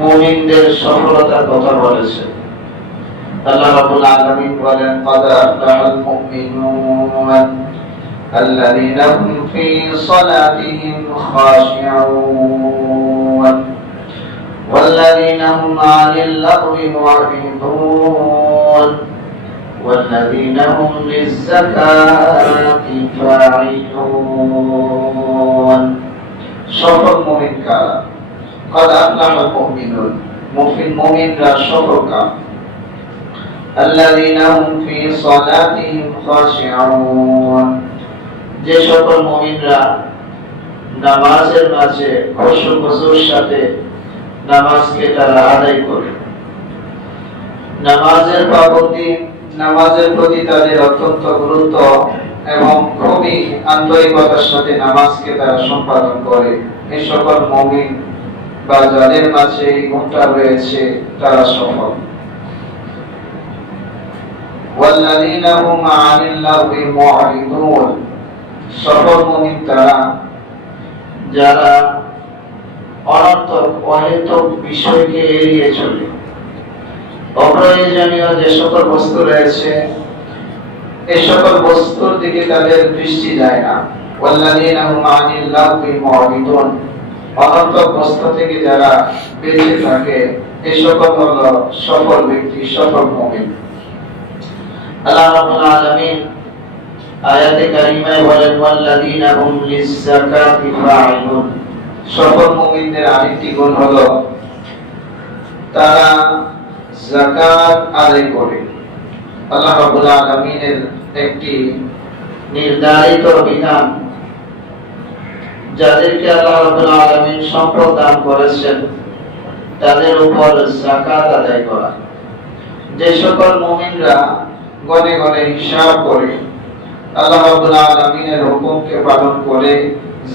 মুমিনদের সফলতার কথা বলেছেন। আল্লাহ রাব্বুল আলামিন বলেন, قد أفلح المؤمنون الذين هم في صلاتهم خاشعون والذين هم عن اللغو معرضون والذين هم للزكاة فاعلون। সফল মুমিন কারা? قد أفلح المؤمنون, মুমিনরা সফলকাম। الذين هم في صلاتهم خاشعون, যে সকল মুমিনরা নামাজের মাঝে খুশু খুজুর সাথে নামাজকে তারা আদায় করে। নামাজের পাবন্দী, নামাজের প্রতি তাদের অত্যন্ত গুরুত্ব এবং খুবই আন্তরিকতার সাথে নামাজকে তারা সম্পাদন করে। এই সকল মুমিন বা যাদের মাঝে এই গুণটা রয়েছে তারা সফল। والذين هم عن اللغو معرضون, সফল মুমিন তারা যারা অনর্থক অহেতুক বিষয়কে এড়িয়ে চলে। অপ্রয়োজনীয় যে সকল বস্তু রয়েছে এই সকল বস্তুর দিকে তাদের দৃষ্টি যায় না। والذين هم عن اللغو معرضون, অনর্থক বস্তু থেকে যারা বেঁচে থাকে এই সকল হলো সফল ব্যক্তি, সফল মুমিন। আল্লাহ রাব্বুল আলামিন আয়াতে কারিমায় বলেন, ওয়াল্লাযীনা হুম লিয-যাকাতি ফাঈলুন, সফল মুমিনদের আরেকটি গুণ হলো তারা যাকাত আদায় করে। আল্লাহ রাব্বুল আলামিনের একটি নির্ধারিত বিধান, যাদেরকে আল্লাহ রাব্বুল আলামিন সম্পদ দান করেছেন তাদের উপর যাকাত আদায় করা। যে সকল মুমিনরা গনে গনে হিসাব করে আল্লাহ রাব্বুল আলামিনের হুকুমকে পালন করে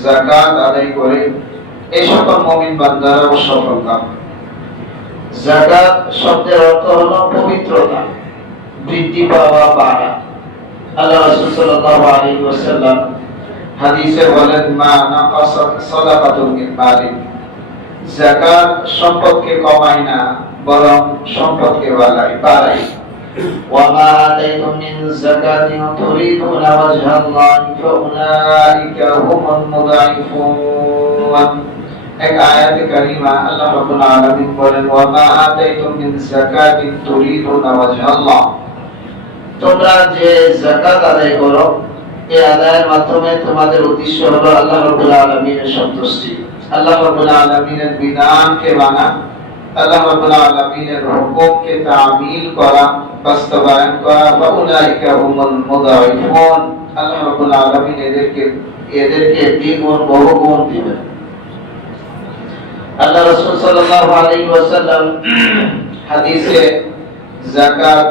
যাকাত আদায় করে, এই সকল মুমিন বান্দারা সফলকাম। যাকাত শব্দের অর্থ হলো পবিত্রতা, বৃদ্ধি পাওয়া, বাড়া। আল্লাহ রাসূল সাল্লাল্লাহু আলাইহি ওয়াসাল্লাম হাদিসে বলেন, মা নাকাসাত সাদাকাতুন মিন মালিন, যাকাত সম্পদকে কমায় না বরং সম্পদকে বাড়ায়। وما آتيتم من زكاة تريدون وجه الله فأولئك هم المضاعفون। এক আয়াতে কারিমা আল্লাহ রাব্বুল আলামিন বলেন, ওয়ামা আতাইতুম মিন যাকাতিন তুরিদুনা ওয়াজহাল্লাহ, তোমরা যে যাকাত আদায় করো এই আদায়ের মাধ্যমে তোমাদের উদ্দেশ্য হলো আল্লাহ রাব্বুল আলামিনের সন্তুষ্টি, আল্লাহ রাব্বুল আলামিনের বিধানকে মানা, আল্লাহ রাব্বুল আলামিনের হুকুমকে তামিল করা, বাস্তবায়ন করা। ফাউলাইকা হুমুল মুদাইফুন, আল্লাহ রাব্বুল আলামিন এদেরকে দ্বিগুণ বহুগুণ দিবেন। আল্লাহ রাসূল সাল্লাল্লাহু আলাইহি ওয়াসাল্লাম হাদিসে যাকাত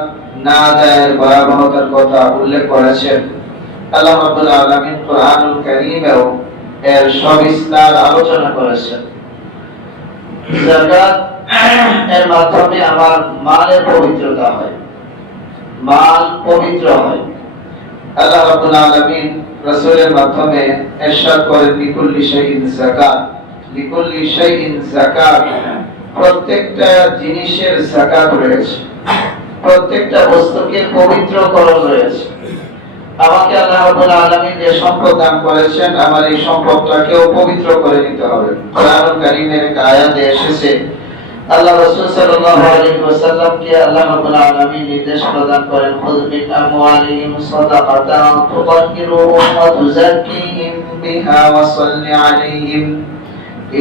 না আদায়ের ভয়াবহতার কথা উল্লেখ করেছেন। আল্লাহ রাব্বুল আলামিন কুরআনুল কারীমেও এর সবিস্তার আলোচনা করেছেন। যাকাত এর মাধ্যমে আমার মালের পবিত্রতা হয়, মাল পবিত্র হয়। আল্লাহ রাব্বুল আলামিন রাসূলের মাধ্যমে ইরশাদ করেন, লিকুল্লি শাইইন যাকাত, লিকুল্লি শাইইন যাকাত, প্রত্যেকটা জিনিসের যাকাত রয়েছে, প্রত্যেকটা বস্তুকে পবিত্রকরণ রয়েছে। আমাকে আল্লাহ রাব্বুল আলামিন যে সম্পদ দান করেছেন, আমার এই সম্পদটাকেও পবিত্র করে নিতে হবে। কোরআনুল কারীমের এক আয়াতে এসেছে, আল্লাহ রাসূল সাল্লাল্লাহু আলাইহি ওয়াসাল্লামকে আল্লাহ রাব্বুল আলামিন নির্দেশ প্রদান করেন, খুয মিন আমওয়ালিহিম সাদাকাতান তুতাহহিরুহুম ওয়া তুযাক্কিহিম বিহা ওয়া সাল্লি আলাইহিম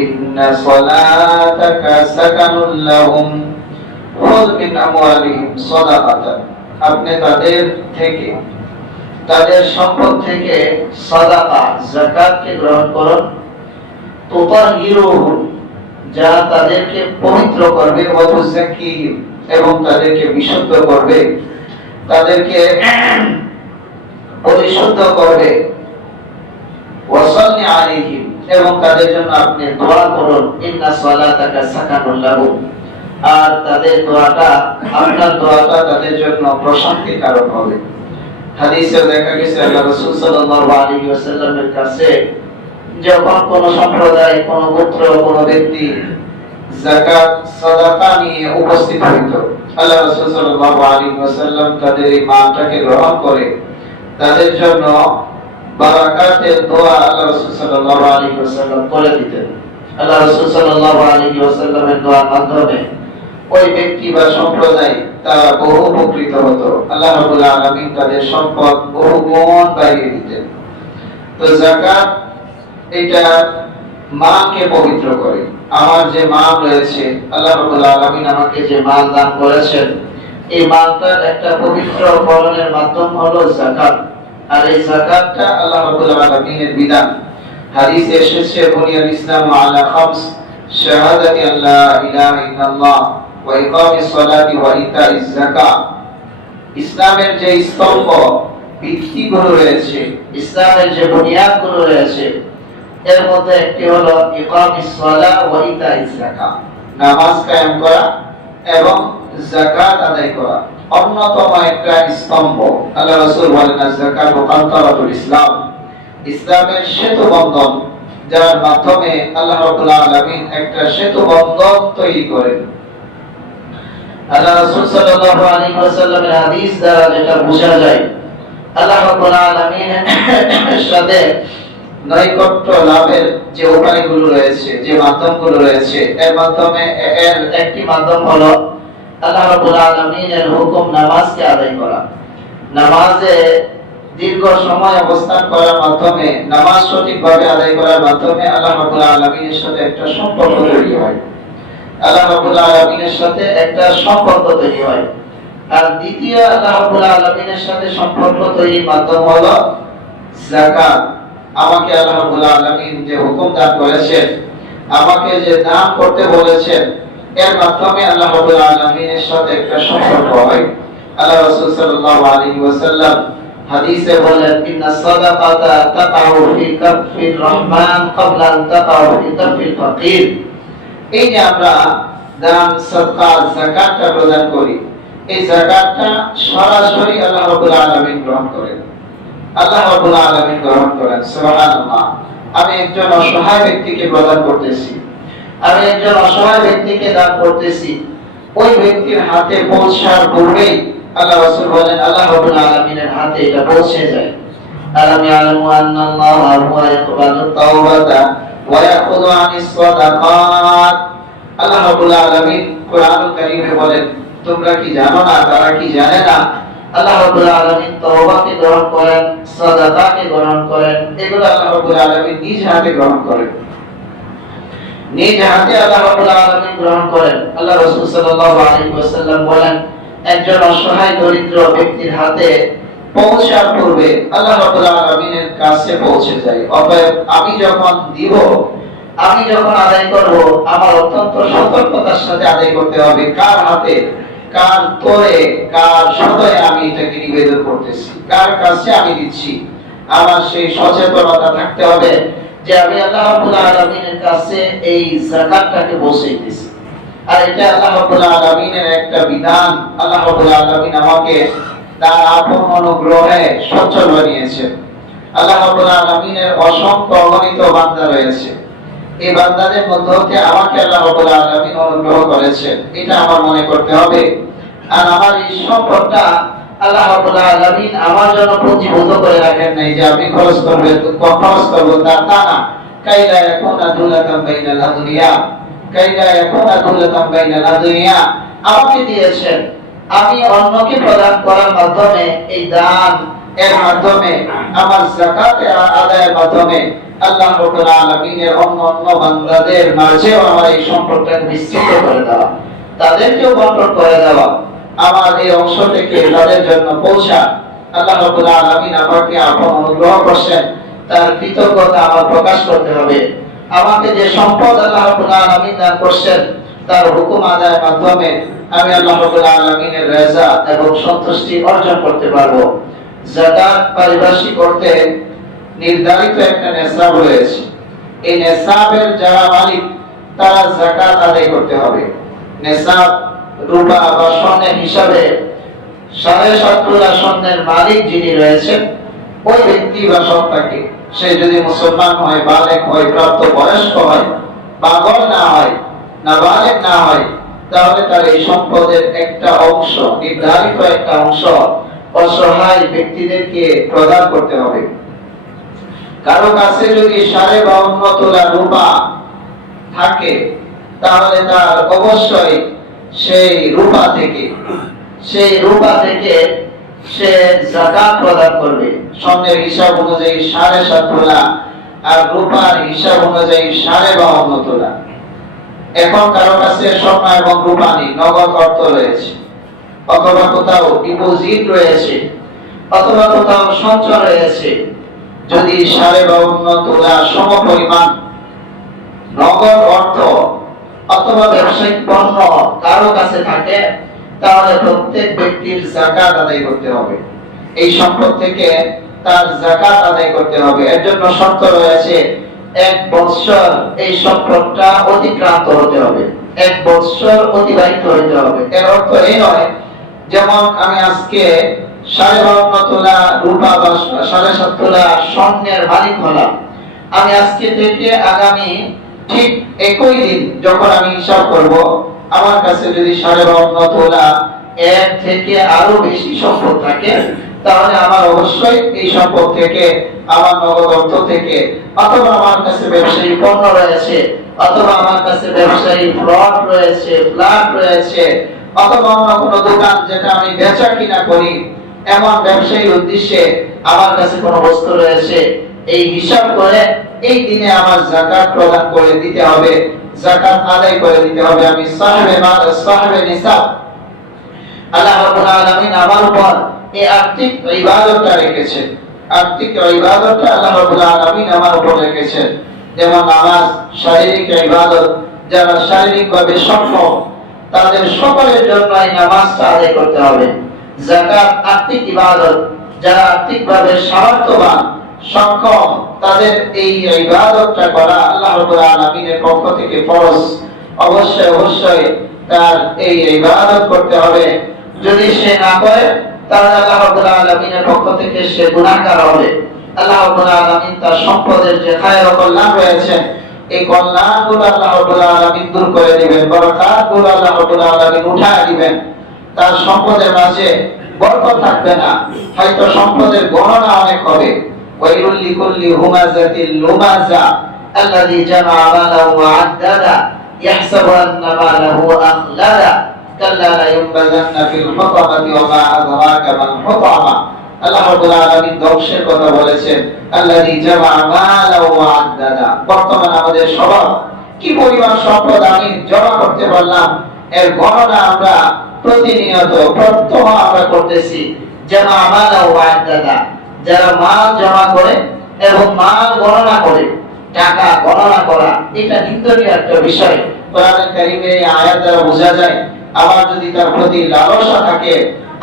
ইন্না সালাতাকা সাকানুল লাহুম। খুয মিন আমওয়ালিহিম সাদাকাতান, আপনি তাদের থেকে, তাদের সম্পদ থেকে সাদাকা, যাকাতকে গ্রহণ করুন। তুতাহহিরুহুম, যা তাদেরকে পবিত্র করবে, ওয়া তুযাক্কিহিম, এবং তাদেরকে বিশুদ্ধ করবে, তাদেরকে পরিশুদ্ধ করবে। ওয়া সাল্লি আলাইহিম, এবং তাদের জন্য আপনি দোয়া করুন। ইন্না সালাতাকা সাকানুল লাহুম, আর তাদের দোয়াটা, আপনার দোয়াটা তাদের জন্য প্রশান্তিকারক হবে। হাদিসে দেখা গেছে আল্লাহ রাসূল সাল্লাল্লাহু আলাইহি ওয়াসাল্লামের কাছে যখন কোন সম্প্রদায়, কোন গোত্র, কোন ব্যক্তি যাকাত সাদাকা নিয়ে উপস্থিত হইতো। আল্লাহ রাসূল সাল্লাল্লাহু আলাইহি ওয়াসাল্লাম তাদের এই মালটাকে গ্রহণ করে তাদের জন্য বারাকাতের দোয়া আল্লাহ রাসূল সাল্লাল্লাহু আলাইহি ওয়াসাল্লাম করে দিতেন। আল্লাহ রাসূল সাল্লাল্লাহু আলাইহি ওয়াসাল্লামের দোয়ার মাধ্যমে ওই ব্যক্তি বা সম্প্রদায় তারা বহু উপকৃত হতো। আল্লাহ রাব্বুল আলামিন তাদের সম্পদ বহু গুণ বাড়িয়ে দিতেন। তো যাকাত এটা মালকে পবিত্র করে। আমার যে মাল রয়েছে, আল্লাহ রাব্বুল আলামিন আমাকে যে মাল দান করেছেন, এই মালটার একটা পবিত্র করণের মাধ্যম হলো যাকাত। আর এই যাকাতটা আল্লাহ রাব্বুল আলামিনের বিধান। হাদিসে এসেছে বুনিয়াল ইসলামু আলা খামস শাহাদাতি আল্লা ইলাহা ইল্লাল্লাহ ওয়া ইকামিস সালাতি ওয়া ইতাইজ যাকাত। ইসলামের যে স্তম্ভ ভিত্তিগুলো রয়েছে, ইসলামের যে বুনিয়াদগুলো রয়েছে, এর মধ্যে একটি হলো ইকামিস সালাহ ওয়া ইতাইজ যাকাত, নামাজ কায়েম করা এবং যাকাত আদায় করা অন্যতম একটা স্তম্ভ। আল্লাহ রাসূল বলেন যাকাত কান্তারাতুল ইসলাম, ইসলামের সেতু বন্ধন, যার মাধ্যমে আল্লাহ রাব্বুল আলামিন একটা সেতু বন্ধন তৈরি করেন। আল্লাহ রাসূল সাল্লাল্লাহু আলাইহি ওয়াসাল্লামের হাদিস দ্বারা যেটা বোঝা যায়, আল্লাহ রাব্বুল আলামিনের সাথে নৈকট্য লাভের যে উপায়গুলো রয়েছে, যে মাধ্যমগুলো রয়েছে, এর মাধ্যমে এর একটি মাধ্যম হলো আল্লাহ রাব্বুল আলামিনের হুকুম নামাজকে আদায় করা। নামাজে দীর্ঘ সময় অবস্থান করার মাধ্যমে, নামাজ সঠিকভাবে আদায় করার মাধ্যমে আল্লাহ রাব্বুল আলামিনের সাথে একটা সম্পর্ক তৈরি হয়। আল্লাহ রাব্বুল আলামিনের সাথে একটা সম্পর্ক তৈরি হয়। আর দ্বিতীয় আল্লাহ রাব্বুল আলামিনের সাথে সম্পর্ক তৈরির মাধ্যম হলো যাকাত। আমাকে আল্লাহ রাব্বুল আলামিন যে হুকুম দান করেছেন, আমাকে যে দান করতে বলেছেন, এর মাধ্যমে আল্লাহ রাব্বুল আলামিনের সাথে একটা সম্পর্ক হয়। আল্লাহ রাসূল সাল্লাল্লাহু আলাইহি ওয়াসাল্লাম হাদিসে বলেন, ইন্নাস সাদাকাতা তাকাউ ফি কাফির রহমান ক্বাবলা আন তাকাউ ফি কাফিল ফাকির। এই যে আমরা দান, সাদকা, যাকাতটা প্রদান করি, এই যাকাতটা সরাসরি আল্লাহ রাব্বুল আলামিন গ্রহণ করেন। আল্লাহ রাব্বুল আলামিন গ্রহণ করেন। সুবহানাল্লাহ। আমি একজন অসহায় ব্যক্তিকে প্রদান করতেছি, আমি একজন অসহায় ব্যক্তিকে দান করতেছি, ওই ব্যক্তির হাতে পৌঁছার পূর্বেই আল্লাহ রাসূল বলেন আল্লাহ রাব্বুল আলামিনের হাতে এটা পৌঁছে যায়। আলাম ইয়ালামু আন্নাল্লাহা হুয়া ইয়াকবালু তাওবাতা ওয়া ইয়াখুযু আনিস সাদাকাত। আল্লাহ রাব্বুল আলামিন কোরআনুল কারীমে বলেন, তোমরা কি জানো না, তারা কি জানে না, আল্লাহ রাব্বুল আলামিন তওবাকে গ্রহণ করেন, সাদাকাকে গ্রহণ করেন। এগুলো আল্লাহ রাব্বুল আলামিন নিজ হাতে গ্রহণ করেন, নিজ হাতে আল্লাহ রাব্বুল আলামিন গ্রহণ করেন। আল্লাহ রাসূল সাল্লাল্লাহু আলাইহি ওয়াসাল্লাম বলেন, একজন অসহায় দরিদ্র ব্যক্তির হাতে পৌঁছার পূর্বে আল্লাহ রাব্বুল আলামিনের কাছে পৌঁছে যায়। অতএব আমি যখন দিব, আমি যখন আদায় করব, আমার অত্যন্ত সতর্কতার সাথে আদায় করতে হবে। কার হাতে, কার তোরে, কার সদয়ে আমি এটাকে নিবেদন করতেছি, কার কাছে আমি দিচ্ছি, আমার সেই সচেতনতা থাকতে হবে যে আমি আল্লাহ রাব্বুল আলামিনের কাছে এই যাকাতটাকে পৌঁছাইতেছি। আর এটা আল্লাহ রাব্বুল আলামিনের একটা বিধান। আল্লাহ রাব্বুল আলামিন আমাকে তার আপন অনুগ্রহে সচ্ছল বানিয়েছেন। আল্লাহ রাব্বুল আলামিনের অসংখ্য অগণিত বান্দা রয়েছে, এই বান্দাদের মধ্যে থেকে আমাকে আল্লাহ রাব্বুল আলামিন অনুগ্রহ করেছেন, এটা আমার মনে করতে হবে। আর আমার এই সম্পদটা আল্লাহ রাব্বুল আলামিন আমার জন্য পুঁজিভূত করে রাখেন নাই যে আপনি খরচ করবেন, খরচ করবো তা না। কাইলা ইয়াকুনা দুলাতাম বাইনাল আদনিয়া, কাইলা ইয়াকুনা দুলাতাম বাইনাল আদনিয়া, আমাকে দিয়েছেন, আমি অন্যকে প্রদান করার মাধ্যমে, এই দান এর মাধ্যমে, আমার যাকাত আদায়ের মাধ্যমে আল্লাহ রাব্বুল আলামিনের অন্য বান্দাদের মাঝেও আমার এই সম্পর্কটাকে বিস্তৃত করে দেওয়া, তাদেরকেও বন্টন করে দেওয়া, আমার এই অংশ থেকে তাদের জন্য পৌঁছা। আল্লাহ রাব্বুল আলামিন আমাকে আপন অনুগ্রহ করছেন, তার কৃতজ্ঞতা আমার প্রকাশ করতে হবে। আমাকে যে সম্পদ আল্লাহ রাব্বুল আলামিন দান করছেন, তার হুকুম আদায়ের মাধ্যমে আমি আল্লাহ রাব্বুল আলামিনের রেজা এবং সন্তুষ্টি অর্জন করতে পারবো। যাকাত পারিভাষিক অর্থে নির্ধারিত একটা নেসাব রয়েছে। এই নেসাবের যারা মালিক, তারা যাকাত আদায় করতে হবে। নেসাব রূপা বা স্বর্ণের হিসাবে 7.5 তোলা স্বর্ণের মালিক যিনি রয়েছেন, ওই ব্যক্তি বা সত্তাকে, সে যদি মুসলমান হয়, বালেগ হয়, প্রাপ্ত বয়স্ক হয়, পাগল না হয়, নাবালেগ না হয়, তাহলে তার এই সম্পদের একটা অংশ, নির্ধারিত একটা অংশ অসহায় ব্যক্তিদেরকে প্রদান করতে হবে। কারো কাছে যদি 52.5 তোলা রূপা থাকে, তাহলে তার অবশ্যই সেই রূপা থেকে সে যাকাত প্রদান করবে। স্বর্ণের হিসাব অনুযায়ী 7.5 তোলা আর রূপার হিসাব অনুযায়ী 52.5 তোলা। এখন কারো কাছে স্বর্ণ এবং রূপা নেই, নগদ অর্থ রয়েছে, অথবা কোথাও ডিপোজিট রয়েছে, অথবা কোথাও সঞ্চয় রয়েছে। যদি 52.5 তোলা সমপরিমাণ নগদ অর্থ অথবা ব্যবসায়িক পণ্য কারো কাছে থাকে, তাহলে প্রত্যেক ব্যক্তির যাকাত আদায় করতে হবে। এই সম্পদ থেকে তার যাকাত আদায় করতে হবে। এর জন্য শর্ত রয়েছে, 1 বৎসর এই সম্পদটা অতিক্রান্ত হতে হবে, 1 বৎসর অতিবাহিত হতে হবে। এর অর্থ এই নয়, যেমন আমি আজকে 52.5 তোলা রূপা বা 7.5 তোলা স্বর্ণের মালিক হলাম, আমি আজকে থেকে আগামী ঠিক একই দিন যখন আমি হিসাব করব, আমার কাছে যদি 52.5 তোলা এর থেকে আরো বেশি সম্পদ থাকে, তাহলে আমার অবশ্যই এই সম্পদ থেকে, আমার নগদ অর্থ থেকে, অথবা আমার কাছে ব্যবসায়ী পণ্য রয়েছে, অথবা আমার কাছে ব্যবসায়ী প্লট রয়েছে, ফ্ল্যাট রয়েছে, অথবা অন্য কোনো দোকান যেটা আমি বেচা কিনা করি, এমন ব্যবসায়ী উদ্দেশ্যে আমার কাছে কোনো বস্তু রয়েছে, এই হিসাব করে এই দিনে আমার যাকাত প্রদান করে দিতে হবে, যাকাত আদায় করে দিতে হবে। আমি সাহেবে মাল, সাহেবে নিসাব। আল্লাহ রাব্বুল আলামিন আমার উপর এই আর্থিক ইবাদতটা রেখেছেন, আর্থিক ইবাদতটা আল্লাহ রাব্বুল আলামিন আমার উপর রেখেছেন। যেমন নামাজ শারীরিক ইবাদত, যারা শারীরিকভাবে সক্ষম তাদের সকলের জন্য এই নামাজটা আদায় করতে হবে। যাকাত আর্থিক ইবাদত, যারা আর্থিকভাবে সামর্থ্যবান সক্ষম তাদের এই ইবাদতটা করা আল্লাহ রাব্বুল আলামিনের পক্ষ থেকে ফরজ। অবশ্যই তার এই ইবাদত করতে হবে। যদি সে না করে, তাহলে আল্লাহ রাব্বুল আলামিনের পক্ষ থেকে সে গুনাহগার হবে। আল্লাহ রাব্বুল আলামিন তার সম্পদের যে খায়ের ও কল্যাণ রয়েছে, এই কল্যাণগুলো আল্লাহ রাব্বুল আলামিন দূর করে দিবেন, বরকতগুলো আল্লাহ রাব্বুল আলামিন উঠায় দিবেন। তার সম্পদের মাঝে বরকত থাকবে না, হয়তো সম্পদের গণনা অনেক হবে। ওয়াইলুল লিকুল্লি হুমাযাতিল লুমাযা আল্লাযী জামা'a মালাহু ওয়া আদ্দাদা ইয়াহসাবু আন্না মালাহু আখলাদা কাল্লা লা ইউনবাযান্না ফিল হুতামাতি ওয়া মা আদরাকা মাল হুতামা। আল্লাহ রাব্বুল আলামিন ধ্বংসের কথা বলেছেন, আল্লাযী জামা'a মালাহু ওয়া আদ্দাদা। বর্তমানে আমাদের স্বভাব, কি পরিমাণ সম্পদ আমি জমা করতে পারলাম, এর গণনা আমরা প্রতিনিয়ত প্রত্যহ আমরা করতেছি। জামা'a মালাহু ওয়া আদ্দাদা, যারা মাল জমা করে এবং মাল গণনা করে, টাকা গণনা করা, এটা নিন্দনীয় একটা বিষয়। কোরআনুল কারীমের এই আয়াত দ্বারা বোঝা যায়, আমার যদি তার প্রতি লালসা থাকে,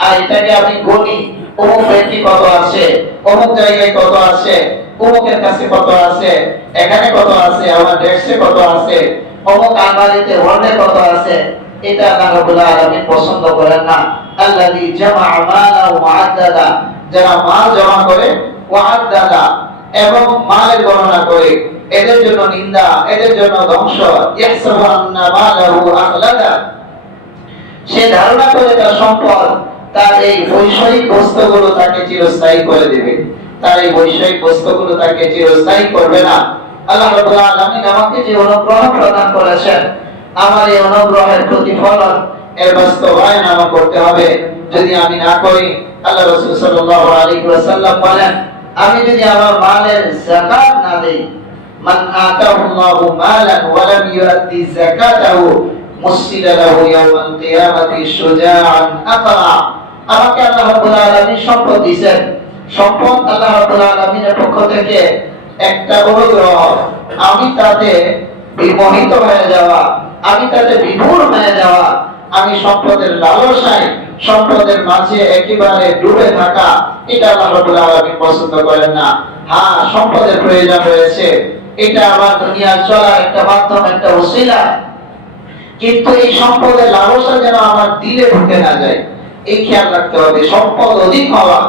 আর এটাকে আমি গণি, অমুক ব্যক্তি কত আছে, অমুক জায়গায় কত আছে, অমুকের কাছে কত আছে, এখানে কত আছে, আমার ডেস্কে কত আছে, অমুক আলমারিতে হলে কত আছে, এটা আল্লাহ রাব্বুল আলামিন পছন্দ করেন না। আল্লাযী জামা'a মালাহু ওয়া আদ্দাদা, যারা মাল জমা করে, ওয়া আদ্দাদা এবং মালের গণনা করে, এদের জন্য নিন্দা, এদের জন্য ধ্বংস। ইয়াহসাবু আন্না মালাহু আখলাদা, সে ধারণা করে তার সম্পদ, তার এই বৈষয়িক বস্তুগুলো তাকে চিরস্থায়ী করে দেবে, তার এই বৈষয়িক বস্তুগুলো তাকে চিরস্থায়ী করবে না। আল্লাহ রাব্বুল আলামিন আমাকে যে অনুগ্রহ প্রদান করেছেন, আমার এই অনুগ্রহের প্রতিফলন, এর বাস্তবায়ন আমার করতে হবে। যদি আমি না করি, আল্লাহ রাসূল সাল্লাল্লাহু আলাইহি ওয়াসাল্লাম বলেন, আমি যদি আমার মালের যাকাত না দেই, মান আতাহুল্লাহু মালান ওয়া লাম ইউআদ্দি যাকাতাহু মুসিলা লাহু ইয়াওমাল কিয়ামাতি শুজাআন আতরা। আমাকে আল্লাহ রাব্বুল আলামিন সম্পদ দিয়েছেন, সম্পদ আল্লাহ রাব্বুল আলামিনের পক্ষ থেকে একটা অনুগ্রহ। আমি তাতে বিমোহিত হয়ে যাওয়া, আমি তাতে বিভোর হয়ে যাওয়া, আমি সম্পদের লালসায়, সম্পদের মাঝে একেবারে ডুবে থাকা, এটা আল্লাহ রাব্বুল আলামিন পছন্দ করেন না। হ্যাঁ, সম্পদের প্রয়োজন রয়েছে, এটা আমার দুনিয়া চলার একটা মাধ্যম, একটা ওসিলা, কিন্তু এই সম্পদের লালসা যেন আমার দিলে ঢুকে না যায়, এই খেয়াল রাখতে হবে। সম্পদ অধিক হওয়া,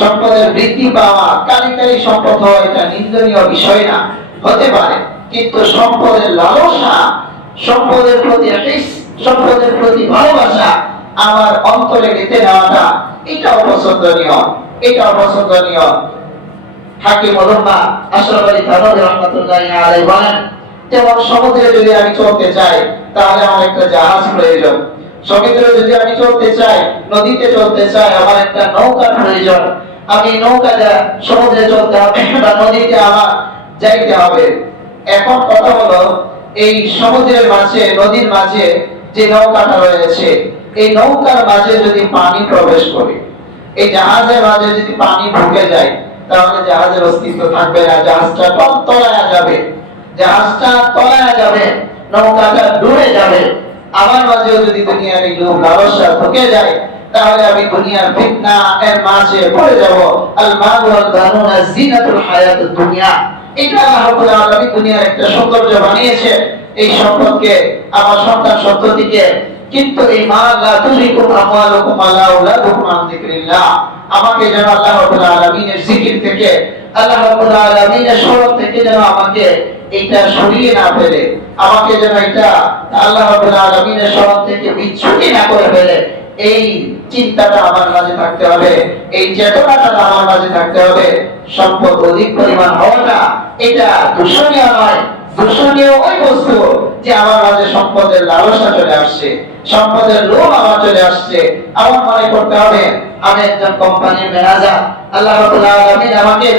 সম্পদের বৃদ্ধি পাওয়া, কারিগরি সম্পদ হওয়া, এটা নিন্দনীয় বিষয় না, হতে পারে, কিন্তু সম্পদের লালসা সম্পদের প্রতি হিস, সম্পদের প্রতি ভালোবাসা আমার অন্তরে গেঁথে নেওয়াটা, এটা অপছন্দনীয়, এটা অপছন্দনীয়। হাকিম উম্মাহ আশরাফ আলী থানভী রাহমাতুল্লাহি আলাইহি বলেন, যেমন সমুদ্রে যদি আমি চলতে চাই তাহলে আমার একটা জাহাজ প্রয়োজন, সমুদ্রে যদি আমি চলতে চাই, নদীতে চলতে চাই, আমার একটা নৌকার প্রয়োজন। আমি নৌকা সমুদ্রে চলতে হবে বা নদীতে আমার যাইতে হবে। এখন কথা হলো, এই সমুদ্রের মাঝে, নদীর মাঝে যে নৌকাটা রয়েছে, এই নৌকার মাঝে যদি পানি প্রবেশ করে, এই জাহাজের মাঝে যদি পানি ঢুকে যায়, তাহলে জাহাজের অস্তিত্ব থাকবে না, জাহাজটা তলায় যাবে, জাহাজটা তলায় যাবে, নৌকাটা ডুবে যাবে। আমার মাঝেও যদি দুনিয়ার এই লোভ লালসা ঢুকে যায়, তাহলে আমি দুনিয়ার ফিতনা এর মাঝে পড়ে যাব। আল মাল ওয়াল বানুনা জিনাতুল হায়াতুদ দুনিয়া, এটা আল্লাহ রাব্বুল আলামিন দুনিয়ার একটা সৌন্দর্য বানিয়েছে, এই সম্পদকে, আমার সন্তান সন্ততিকে। কিন্তু এই মাল লা তুলিকুম আমওয়ালুকুম ওয়ালা আওলাদুকুম আন যিকরিল্লাহ, আমাকে যেন আল্লাহ রাব্বুল আলামিনের জিকির থেকে, আল্লাহ রাব্বুল আলামিনের স্মরণ থেকে যেন আমাকে এটা সরিয়ে না ফেলে, আমাকে যেন এটা আল্লাহ রাব্বুল আলামিনের স্মরণ থেকে বিচ্যুতি না করে ফেলে। এই চিন্তাটা আমার মাঝে থাকতে হবে, এই চেতনাটা আমার মাঝে থাকতে হবে। সম্পদ অধিক পরিমাণ হওয়াটা এটা দূষণীয় নয়, দূষণীয় ওই বস্তু যে আমার মাঝে সম্পদের লালসা চলে আসছে, সম্পদের লোভ আমার চলে আসছে। আমার মনে করতে হবে আমি একজন কোম্পানির ম্যানেজার, আল্লাহ রাব্বুল আলামিন আমাকে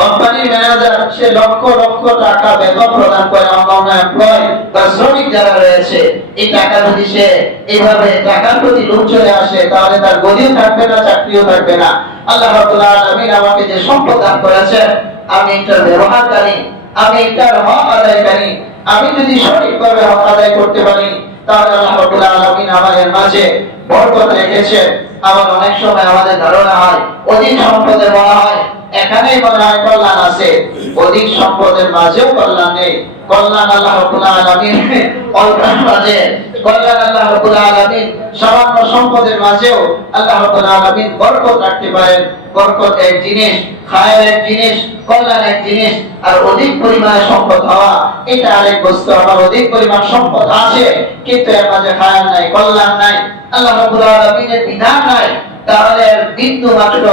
কোম্পানির ম্যানেজার, সে লক্ষ লক্ষ টাকা বেতন প্রদান করে অন্যান্য এমপ্লয়ি বা শ্রমিক যারা রয়েছে, এই টাকা যদি সে এইভাবে টাকার প্রতি লোভ চলে আসে, তাহলে তার গদিও থাকবে না, চাকরিও থাকবে না। আল্লাহ রাব্বুল আলামিন আমাকে যে সম্পদ দান করেছেন, আমি এটার ব্যবহারকারী, আমি এটার হক আদায়কারী, আমি যদি সঠিকভাবে হক আদায় করতে পারি, তাহলে আল্লাহ রাব্বুল আলামিন আমাদের মাঝে বরকত রেখেছেন। আবার অনেক সময় আমাদের ধারণা হয় অধিক সম্পদের বলা হয় এখানেই মনে হয় কল্যাণ আছে, অধিক সম্পদের মাঝেও কল্যাণ নেই। কল্যাণ আল্লাহ রাব্বুল আলামিন অল্পের মাঝে, কল্যাণ আল্লাহ রাব্বুল আলামিন সামান্য সম্পদের মাঝেও আল্লাহ রাব্বুল আলামিন বরকত রাখতে পারেন। বরকত এক জিনিস, খায়ের এক জিনিস, কল্যাণ এক জিনিস, আর অধিক পরিমাণে সম্পদ হওয়া এটা আরেক বস্তু। আমার অধিক পরিমাণ সম্পদ আছে কিন্তু এর মাঝে খায়ের নাই, কল্যাণ নাই, আল্লাহ রাব্বুল আলামিনের বিধান নাই, তাহলে বিন্দু মাত্র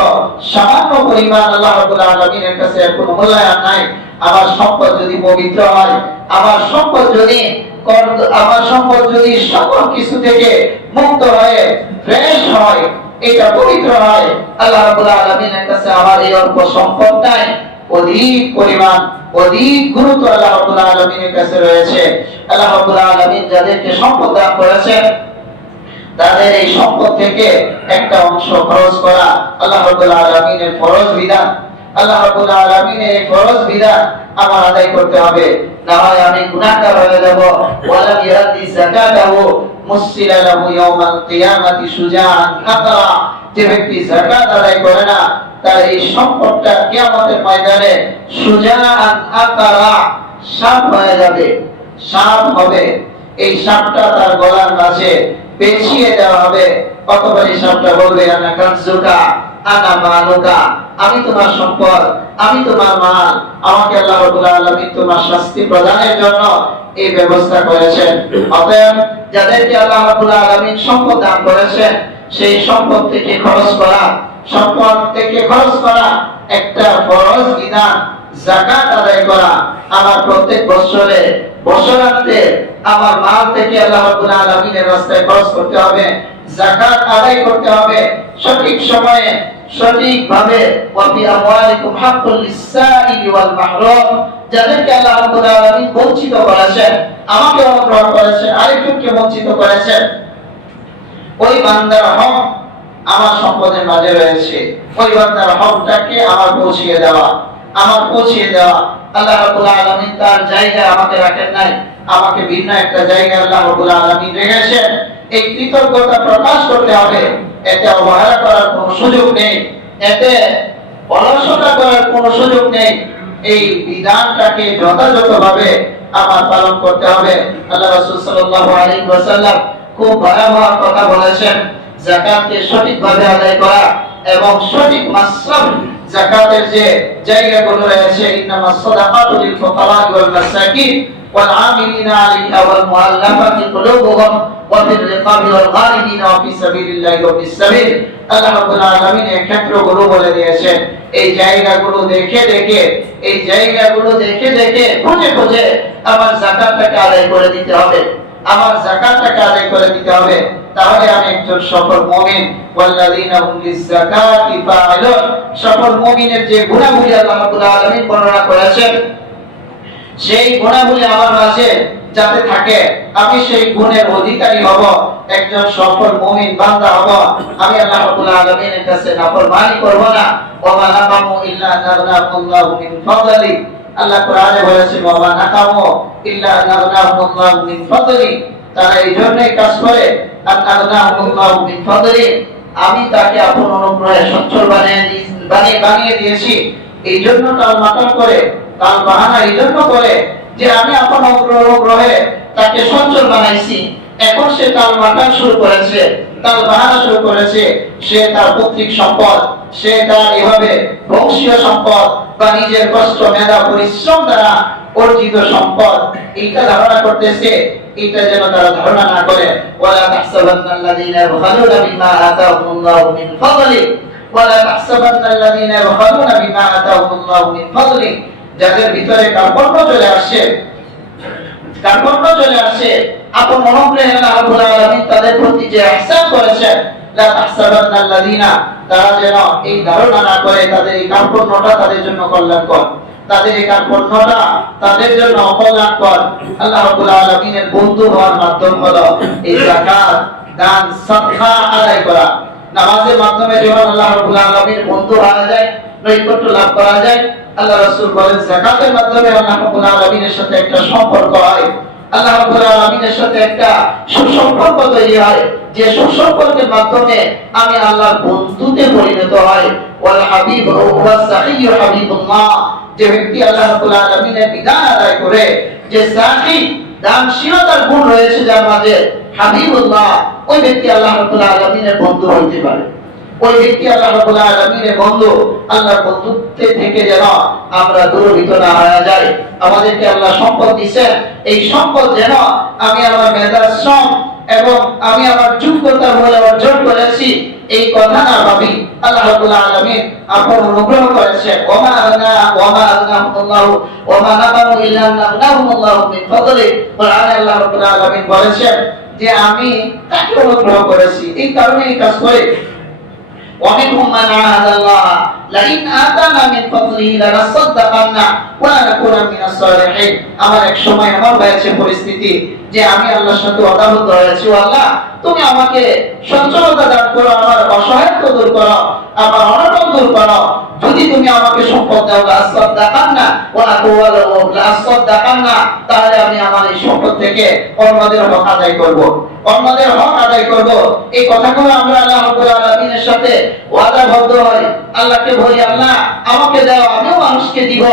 সামান্য পরিমাণ আল্লাহ রাব্বুল আলামিনের কাছে কোনো মূল্যায়ন নাই। আমার সম্পদ যদি পবিত্র হয়, আমার সম্পদ যদি সকল কিছু থেকে মুক্ত হয়ে ফ্রেশ হয়, এটা পবিত্র হয়, আল্লাহ রাব্বুল আলামিনের কাছে আমার এই অল্প সম্পদটাই অধিক পরিমাণ, অধিক গুরুত্ব আল্লাহ রাব্বুল আলামিনের কাছে রয়েছে। আল্লাহ রাব্বুল আলামিন যাদেরকে সম্পদ দান করেছেন, তাদের এই সম্পদ থেকে একটা অংশ খরচ করা আল্লাহ রাব্বুল আলামিনের ফরজ বিধান। আল্লাহ রাব্বুল আলামিনের এই ফরজ বিধান আমার আদায় করতে হবে, না হয় আমি গুনাহগার হয়ে যাব। ওয়ালা ইয়াতি যাকাতাহু মুসিলা লাহু ইয়াউমাল কিয়ামাতি সুজাআন কাতারা, যে ব্যক্তি যাকাত আদায় করে না, তার এই সম্পদটা কিয়ামতের ময়দানে সুজাআন আকারা, সাপ হয়ে যাবে, সাপ হবে। এই সাপটা তার গলার মাঝে পেঁচিয়ে দেওয়া হবে। অতঃপর এই সাপটা বলবে, আনা কানজুকা আনা মালুকা, আমি তোমার সম্পদ, আমি তোমার মাল। আমাকে আল্লাহ রাব্বুল আলামিন তোমার শাস্তি প্রদানের জন্য এই ব্যবস্থা করেছেন। অতএব যাদেরকে আল্লাহ রাব্বুল আলামিন সম্পদ দান করেছেন, সেই সম্পদ থেকে খরচ করা, সম্পদ থেকে খরচ করা একটা ফরজ বিধান। যাকাত আদায় করা, আমার প্রত্যেক বছরে বছরান্তে আমার মাল থেকে আল্লাহ রাব্বুল আলামিনের রাস্তায় খরচ করতে হবে, যাকাত আদায় করতে হবে সঠিক সময়ে, সঠিকভাবে। ওয়া ফি আমওয়ালিকুম হাক্কুল লিস-সাইলি ওয়াল মাহরুম, যাদেরকে আল্লাহ রাব্বুল আলামিন বঞ্চিত করেছেন, আমাকে অনুগ্রহ করেছেন, আরেকজনকে বঞ্চিত করেছেন, ওই বান্দার হক আমার সম্পদের মাঝে রয়েছে, ওই বান্দার হকটাকে আমার পৌঁছিয়ে দেওয়া, আমার পৌঁছিয়ে দেওয়া। আল্লাহ রাব্বুল আলামিন তার জায়গায় আমাকে রাখেন নাই, আমাকে ভিন্ন একটা জায়গায় আল্লাহ রাব্বুল আলামিন রেখেছেন। এই কৃতজ্ঞতা প্রকাশ করতে হবে, এতে অবহেলা করার কোনো সুযোগ নেই, এতে অলসতা করার কোনো সুযোগ নেই। এই বিধানটাকে যথাযথভাবে আমার পালন করতে হবে। আল্লাহ রাসূল সাল্লাল্লাহু আলাইহি ওয়াসাল্লাম খুব ভয়াবহ কথা বলেছেন, যাকাতকে সঠিকভাবে আদায় করা এবং সঠিক মাসরাফ, যাকাতের যে জায়গাগুলো রয়েছে, ইন্নামাস সাদাকাতু লিল ফুকারা ওয়াল মাসাকিন, والعاملين عليها والمؤلفة قلوبهم وفي الرقاب والغارمين وفي سبيل الله وفي السبيل আল্লাহ রাব্বুল আলামিন এই ক্ষেত্রগুলো বলে দিয়েছেন। এই জায়গাগুলো দেখে দেখে খুঁজে খুঁজে আমার যাকাতটাকে আদায় করে দিতে হবে, আমার যাকাতটাকে আদায় করে দিতে হবে। তাহলে আমি একজন সফল মুমিন। ওয়াল্লাযীনা হুম লিয-যাকাতি ফাআইলুন, সফল মুমিনের যে গুণাবলী আল্লাহ রাব্বুল আলামিন বর্ণনা করেছেন, সেই গুণাবলী আমার মাঝে যাতে থাকে, আমি সেই গুণের অধিকারী হব, একজন সফল মুমিন বান্দা হব। আমি আল্লাহ রাব্বুল আলামিনের কাছে নাফরমানি করব না। ওয়া মা নাকামু ইল্লা আল্লাহু মিন ফাদলি, আল্লাহ কোরআনে বলেছেন ওয়া মা নাকামু ইল্লা আল্লাহু মিন ফাদলি, তারা এই জন্যই কাজ করে আল্লাহু মিন ফাদলি, আমি তাকে আপন অনুগ্রহে সচ্ছল বানিয়ে দিয়েছি। এই জন্য টালমাটাল করে, তাল বাহানা এই জন্য করে যে আমি আপন অনুগ্রহে তাকে সচ্ছল বানাইছি, এখন সে টালমাটাল শুরু করেছে, তাল বাহানা শুরু করেছে, সে তার পৈতৃক সম্পদ, সে তার এভাবে বংশীয় সম্পদ বা নিজের কষ্ট মেধা পরিশ্রম দ্বারা অর্জিত সম্পদ এইটা ধারণা করতেছে। এটা যেন তারা ধারণা না করে। ওয়ালা তাহসাবান্নাল্লাযীনা ইয়াবখালুনা বিমা আতাহুমুল্লাহু মিন ফাদলি, ওয়ালা তাহসাবান্নাল্লাযীনা ইয়াবখালুনা বিমা আতাহুমুল্লাহু মিন ফাদলি, যাদের ভিতরে কার্পণ্য চলে আসে, আপন অনুগ্রহে আল্লাহ রাব্বুল আলামিন তাদের প্রতি যে ইহসান করেছেন, লা তাহসাবান্নাল্লাযীনা, তারা যেন এই ধারণা না করে তাদের এই কার্পণ্যটা তাদের জন্য কল্যাণকর, তাদের এই কার্পণ্যটা তাদের জন্য অকল্যাণকর। আল্লাহ রাব্বুল আলামিনের বন্ধু হওয়ার মাধ্যম হলো এই যাকাত, দান, সাদকা আদায় করা। নামাজের মাধ্যমে যখন আল্লাহ রাব্বুল আলামিনের বন্ধু হওয়া যায়, নৈকট্য লাভ করা যায়, আল্লাহ রাসূল বলেন যাকাতের মাধ্যমে আল্লাহ রাব্বুল আলামিনের সাথে একটা সম্পর্ক হয়, আল্লাহ রাব্বুল আলামিনের সাথে একটা সুসম্পর্ক তৈরি হয়, যে সুসম্পর্কের মাধ্যমে আমি আল্লাহর বন্ধুতে পরিণত হয়। ওয়াল হাবিব ওয়া সাহিয়্যু হাবিবুল্লাহ, যে ব্যক্তি আল্লাহ রাব্বুল আলামিনের বিধান আদায় করে, যে সাহি দানশীলতার গুণ রয়েছে যার মাঝে, হাবিবুল্লাহ, ওই ব্যক্তি আল্লাহ রাব্বুল আলামিনের বন্ধু হইতে পারে। ওই ব্যক্তি আল্লাহ রাব্বুল আলামিনের বন্ধু। আল্লাহর বন্ধুত্বে থেকে যেন আমরা দূরভীত না হয়ে যাই। আমাদেরকে আল্লাহ সম্পদ দিয়েছেন, এই সম্পদ যেন আমি আমার মেধার শ্রম এবং আমি আমার যোগ্যতার বলে অর্জন করেছি এই কথা না ভাবি। আল্লাহ রাব্বুল আলামিন আপন অনুগ্রহ করেছেন। ওমা আগনাহুল্লাহু ওমা নাকামু ইল্লা আগনাহুল্লাহু মিন ফাদলি, কোরআনে আল্লাহ রাব্বুল আলামিন বলেছেন যে আমি তাকে অনুগ্রহ করেছি, এই কারণে এই কাজ করে। ومنهم من عاهد الله لئن آتانا من فضله لنصدقن ولنكون من الصالحين। আমার এক সময় আমার হয়েছে পরিস্থিতি যে আমি আল্লাহর সাথে ওয়াদাবদ্ধ হয়েছি, আল্লাহ তুমি আমাকে সচ্ছলতা দান করো, আমার অসহায়ত্ব দূর করো, আমার অনটন দূর করো, যদি তুমি আমাকে সম্পদ দাও লাসাদদাকান্না ওয়া লাসাদদাকান্না, তাহলে আমি আমার এই সম্পদ থেকে অন্যদের হক আদায় করব, অন্যদের হক আদায় করব। এই কথাগুলো আমরা আল্লাহ রাব্বুল আলামিনের সাথে ওয়াদাবদ্ধ হই, আল্লাহকে বলি আল্লাহ আমাকে দাও, আমিও মানুষকে দিব,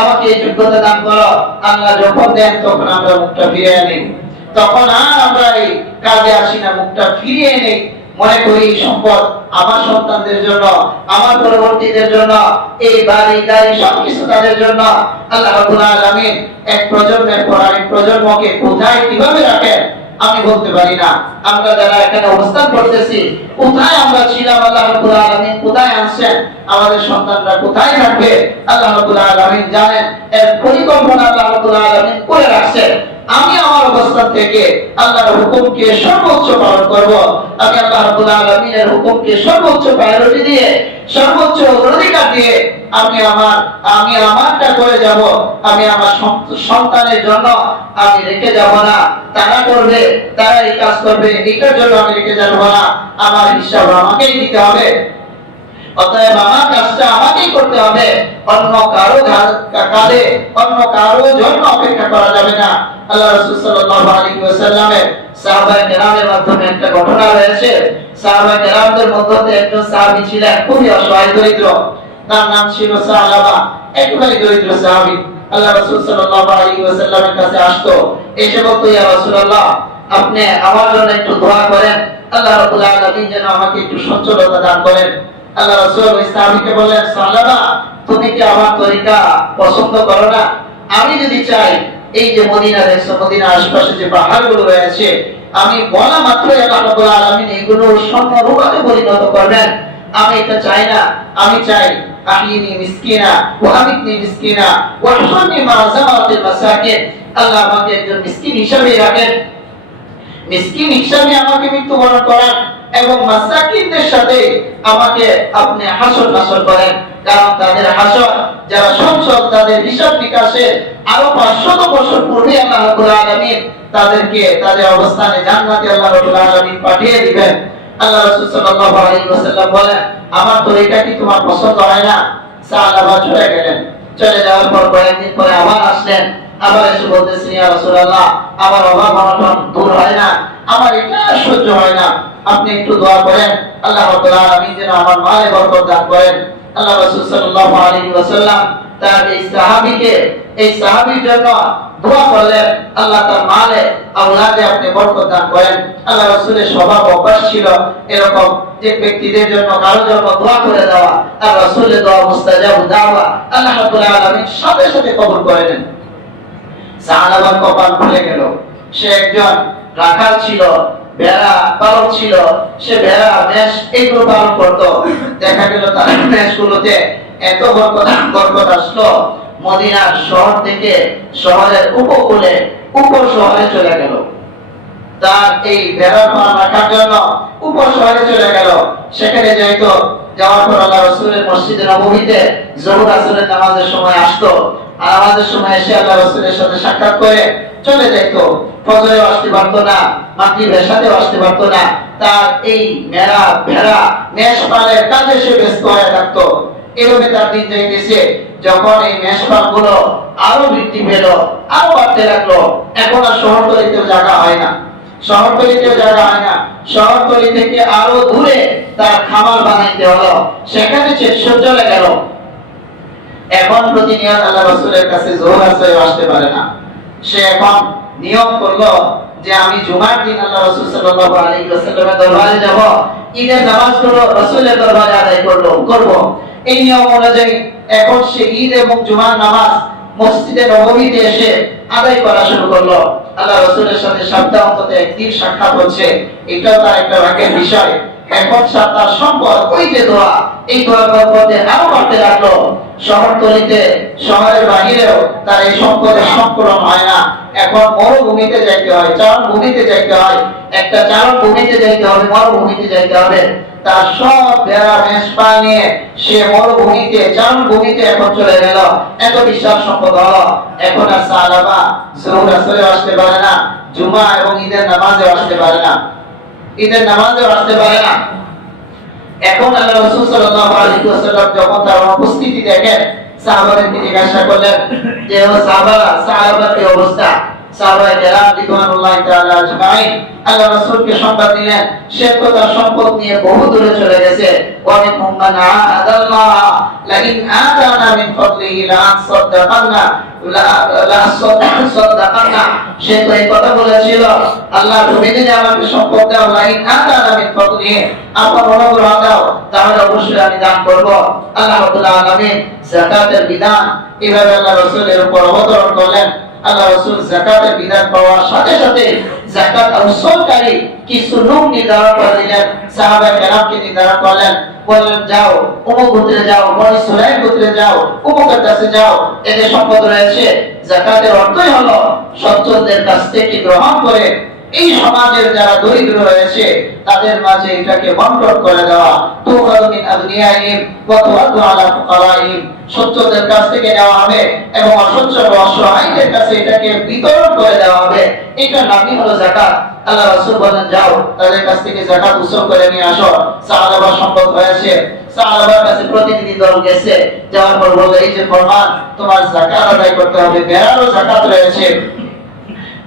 আমাকে এই যোগ্যতা দান করো। আল্লাহ যখন দেন তখন আমরা মুখটা ফিরিয়ে আনি, তখন আর আমরা এই কাজে আসি না, মুখটা ফিরিয়ে নেই, মনে করি এই সম্পদ আমার সন্তানদের জন্য, আমার পরবর্তীদের জন্য, এই বাড়ি গাড়ি সবকিছু তাদের জন্য। আল্লাহ রাব্বুল আলামিন এক প্রজন্মের পর আরেক প্রজন্মকে কোথায় কিভাবে রাখেন আমি বলতে পারি না। আমরা যারা এখানে অবস্থান করতেছি, কোথায় আমরা ছিলাম আল্লাহ রাব্বুল আলামিন কোথায় আনছেন, আমাদের সন্তানরা কোথায় থাকবে আল্লাহ রাব্বুল আলামিন জানেন। এর পরিকল্পনা আল্লাহ রাব্বুল আলামিন করে রাখছেন। আমি আমার অবস্থান থেকে আল্লাহর হুকুমকে সর্বোচ্চ পালন করব, আমি আল্লাহ রাব্বুল আলামিনের হুকুমকে সর্বোচ্চ প্রায়োরিটি দিয়ে, সর্বোচ্চ অগ্রাধিকার দিয়ে আমি আমারটা করে যাব। আমি আমার সন্তানের জন্য আমি রেখে যাব না, তারা করবে, তারা এই কাজ করবে, এটার জন্য আমি রেখে যাব না, আমার হিসাব আমাকেই দিতে হবে। অতএব আমার কাজটা আমাকেই করতে হবে, অন্য কারো কাঁধে, অন্য কারো জন্য অপেক্ষা করা যাবে না। আল্লাহ রাসূল সাল্লাল্লাহু আলাইহি ওয়াসাল্লামের সাহাবায়ে কেরামের মাধ্যমে একটা ঘটনা রয়েছে। সাহাবায়ে কেরামদের মধ্যে একজন সাহাবী ছিলেন খুবই অসহায় দরিদ্র, তার নাম ছিল সালাবা, একেবারে দরিদ্র সাহাবী। আল্লাহ রাসূল সাল্লাল্লাহু আলাইহি ওয়াসাল্লামের কাছে আসতো, এসে বলতো ইয়া রাসূলুল্লাহ আপনি আমার জন্য একটু দোয়া করেন, আল্লাহ রাব্বুল আলামিন যেন আমাকে একটু সচ্ছলতা দান করেন। আল্লাহ রাসূল ওই সাহাবীকে বললেন সালাবা তুমি কি আমার তরিকা পছন্দ করো না? আমি যদি চাই এই যে মদিনা দেখছো, মদিনার আশেপাশে যে পাহাড়গুলো রয়েছে, আমি বলা মাত্রই আল্লাহ রাব্বুল আলামিন এগুলো স্বর্ণরূপে পরিণত করবেন। আমি এটা চাই না, আমি চাই আহিনি মিসকিনা ওয়া আমিতনি মিসকিনা ওয়া আহশরনি মা জামারাতিল মাসাকিন। আল্লাহ আমাকে একজন মিসকিন হিসেবে রাখেন, মিসকিন হিসেবে আমাকে মৃত্যুবরণ করান এবং মাসাকিনদের সাথে আমাকে আপনি হাসর নাসর করেন। কারণ তাদের হাসর, যারা সংসদ, তাদের হিসাব নিকাশে আরো 500 বছর পূর্বে আল্লাহ রাব্বুল আলামিন তাদেরকে তাদের অবস্থানে জান্নাতে আল্লাহ রাব্বুল আলামিন পাঠিয়ে দিবেন। আল্লাহ রাসূল সাল্লাল্লাহু আলাইহি ওয়াসাল্লাম বলেন, আমার তো এটা কি তোমার পছন্দ হয় না? সাহাবা চলে গেলেন। চলে যাওয়ার পর কয়েকদিন পরে আবার আসলেন, আবার এসে বলতেছেন, ইয়া রাসূলুল্লাহ, আমার অভাব অনটন দূর হয় না, আমার এটা সহ্য হয় না, আপনি একটু দোয়া করেন আল্লাহ রাব্বুল আলামিন যেন আমার মালে বরকত দান করেন। আল্লাহ রাসূল সাল্লাল্লাহু আলাইহি ওয়াসাল্লাম তার এই সাহাবীর জন্য দোয়া করলেন, আল্লাহ তার মালে আওলাদে আপনি বরকত দান করেন। আল্লাহ রাসূলের স্বভাব অভ্যাস ছিল এরকম যে ব্যক্তিদের জন্য কারো জন্য দোয়া করে দেওয়া, আর রাসূলের দোয়া মুস্তাজাব দাওয়া আল্লাহ রাব্বুল আলামিন সাথে সাথে কবুল করে নেন। সাহাবার কপাল খুলে গেল। সে একজন রাখাল ছিল, ভেড়া পালক ছিল, সে ভেড়া মেষ এগুলো পালন করত। দেখা গেল তার মেষগুলোতে এত বরকত আসলো, মদিনার শহর থেকে শহরের উপকূলে উপর শহরে চলে গেল। তার এই ভেড়ার পাল রাখার জন্য উপর শহরে চলে গেল। সেখানে যাইতো, যাওয়ার পর আল্লাহ রাসূলের মসজিদে নববীতে যোহর আসরের নামাজের সময় আসতো, আর নামাজের সময় এসে আল্লাহ রাসূলের সাথে সাক্ষাৎ করে চলে যাইতো। ফজরে আসতে পারতো না, মাগরিবের সাথে আসতে পারতো না। তার এই ভেড়া মেষ পালের কাজে সে ব্যস্ত হয়ে থাকতো। এভাবে তার দিন যাইতেছে। যখন এই মেষ পালগুলো আরো বৃদ্ধি পেল, আরো বাড়তে লাগলো, এখন আর শহরতলিতেও জায়গা হয় না, শহরতলিতেও জায়গা হয় না। শহরতলি থেকে আরো দূরে তার খামার বানাইতে হলো, সেখানে সে চলে গেল। এখন প্রতিনিয়ত আল্লাহ রাসূলের কাছে যোহর আসরে আসতে পারে না। সে এখন নিয়ম করলো যে আমি জুমার দিন আল্লাহ রাসূল সাল্লাল্লাহু আলাইহি ওয়াসাল্লামের দরবারে যাব, ঈদের নামাজগুলো রাসূলের দরবারে আদায় করব। এই নিয়ম অনুযায়ী এখন সে ঈদ এবং জুমার নামাজ মসজিদে নববীতে এসে আদায় করা শুরু করলো। আল্লাহ রাসূলের সাথে সপ্তাহে অন্তত একদিন সাক্ষাৎ হচ্ছে, এটাও তার একটা ভাগ্যের বিষয়। এখন তার সম্পদ, ওই যে দোয়া, এই দোয়ার বরকতে আরো বাড়তে লাগলো। শহরতলিতে, শহরের বাহিরেও তার এই সম্পদের সংকলন হয় না। এখন মরুভূমিতে যাইতে হয়, চারণভূমিতে যাইতে হয়, একটা চারণভূমিতে যাইতে হবে, মরুভূমিতে যাইতে হবে। তার সব ভেড়া মেষ পা নিয়ে সে মরুভূমিতে, চারণভূমিতে এখন চলে গেল। এত বিশাল সম্পদ হলো। এখন আর সাহাবা যোহর আসরে আসতে পারে না, জুমা এবং ঈদের নামাজে আসতে পারে না, ঈদের নামাজেও আসতে পারে না। এখন আল্লাহ রাসূল সাল্লাল্লাহু আলাইহি ওয়াসাল্লাম যখন তার উপস্থিতি দেখেন, সাহাবাদেরকে জিজ্ঞাসা করলেন যে ও সাহাবার কি অবস্থা? সাহাবায়ে কেরাম রিদওয়ানুল্লাহি তাআলা আজমাইন আল্লাহ রাসূলকে সংবাদ দিলেন, সে তো তার সম্পদ নিয়ে বহু দূরে চলে গেছে। ওয়া মিনহুম মান আ'আদাল্লাহ লা ইন আতানা মিন ফাদলিহি লা সাদাকানা লা সাদাকানা। সে তো এই কথা বলেছিল, আল্লাহ তুমি যদি আমাকে সম্পদ দাও, লা ইন আতানা মিন ফাদলিহি, আপনার অনুগ্রহ দাও, তাহলে অবশ্যই আমি দান করব। আল্লাহ রাব্বুল আলামিন যাকাতের বিধান এভাবে আল্লাহ রাসূলের উপর অবতরণ করলেন। আল্লাহ রাসূল যাকাতের বিধান পাওয়ার সাথে সাথে যাকাত আউসলকারী কিছু লোক নির্ধারণ করে দিলেন, সাহাবায়ে কেরামকে নির্ধারণ করলেন, বললেন যাও অমুক গোত্রে যাও, বনি সুলাইম গোত্রে যাও, অমুকের কাছে যাও, এদের সম্পদ রয়েছে। যাকাতের অর্থই হলো সচ্ছলদের কাছ থেকে গ্রহণ করে এই সমাজের যারা দরিদ্র রয়েছে তাদের মাঝে এটাকে বন্টন করে দেওয়া। তুখাযু মিন আগনিয়াইহিম ওয়া তুআদু আলা ফুকারাইহিম, সচ্ছলদের কাছ থেকে নেওয়া হবে এবং অসচ্ছল অসহায়দের কাছে এটাকে বিতরণ করে দেওয়া হবে। এটা নামই হলো যাকাত। আল্লাহ রাসূল বলেন যাও তাদের কাছ থেকে যাকাত উসুল করে নিয়ে আসো। সাহাবা সম্পদ হয়েছে, সাহাবার কাছে প্রতিনিধি দল গেছে, যাওয়ার পর বলল এই যে ফরমান, তোমার যাকাত আদায় করতে হবে। বেড়ারও যাকাত রয়েছে,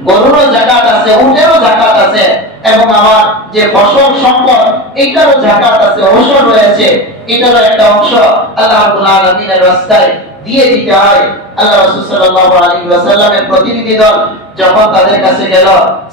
গরুরও যাকাত আছে, উটেরও যাকাত আছে, এবং আমার যে ফসল সম্পদ এটারও যাকাত আছে, ওসর রয়েছে, এটারও একটা অংশ আল্লাহ রাব্বুল আলামিনের রাস্তায় দিয়ে দিতে হয়। আল্লাহ রাসূল সাল্লাল্লাহু আলাইহি ওয়াসাল্লামের প্রতিনিধি দল যখন তাদের কাছে গেল,